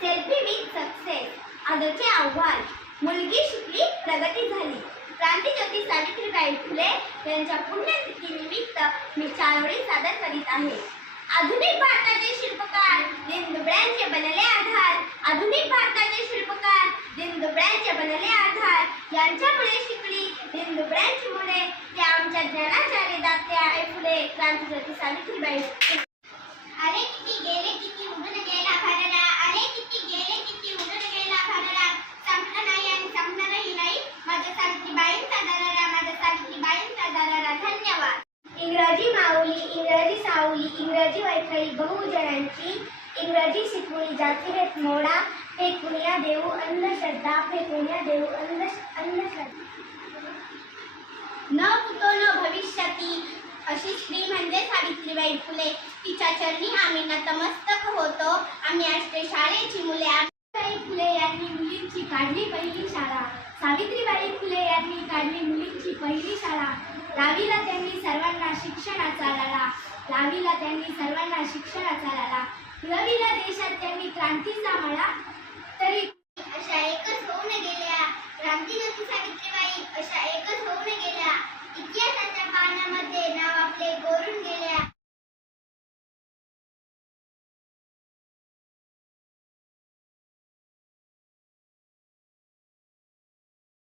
Selfie with success. आजचे आव्हान. मुलगी शिकली, प्रगती झाली. क्रांतीज्योती सावित्रीबाई फुले यांच्या पुण्यतिथीनिमित्त मी चारोळी सादर करीत आहे. आधुनिक भारताचे शिल्पकार दीनदुबळ्यांचे बनले आधार. आधुनिक भारताचे शिल्पकार दीनदुबळ्यांचे बनले आधार. यांच्यामुळे शिकली दीनदुबळ्यांची मुले. ते आमच्या ज्ञानाच्या वेदात ते आहे फुले. क्रांतीज्योती सावित्रीबाई. अरे किती गेले, किती उडून गेला भाररा. अरे किती गेले, किती उडून गेला भाररा. संपलं नाही आणि संपणारही नाही माझ्या सावित्रीबाईंचा दरारा. माझ्या सावित्रीबाईंचा दरारा. धन्यवाद. इंग्रजी माऊली, इंग्रजी सावली, इंग्रजी वैखरी बहुजनांची. इंग्रजी शिकवणी जातीभेद मोडा. फेकुनिया देऊ अंधश्रद्धा. फेकुनिया देऊ अंधश्रद्धा. न भूतो न भविष्यती अशी स्त्री म्हणजे सावित्रीबाई फुले. तिच्या चरणी आम्ही नतमस्तक होतो. आम्ही असते शाळेची मुले. सावित्रीबाई फुले यांनी मुलींची काढली पहिली शाळा. सावित्रीबाई फुले यांनी काढली मुलींची पहिली शाळा. लावीला त्यांनी सर्वांना शिक्षणाचा लळा. लावीला त्यांनी सर्वांना शिक्षणाचा लळा. रवीला देशात त्यांनी क्रांतीचा मळा. तरी अशा एकच होऊन गेल्या क्रांतीज्योती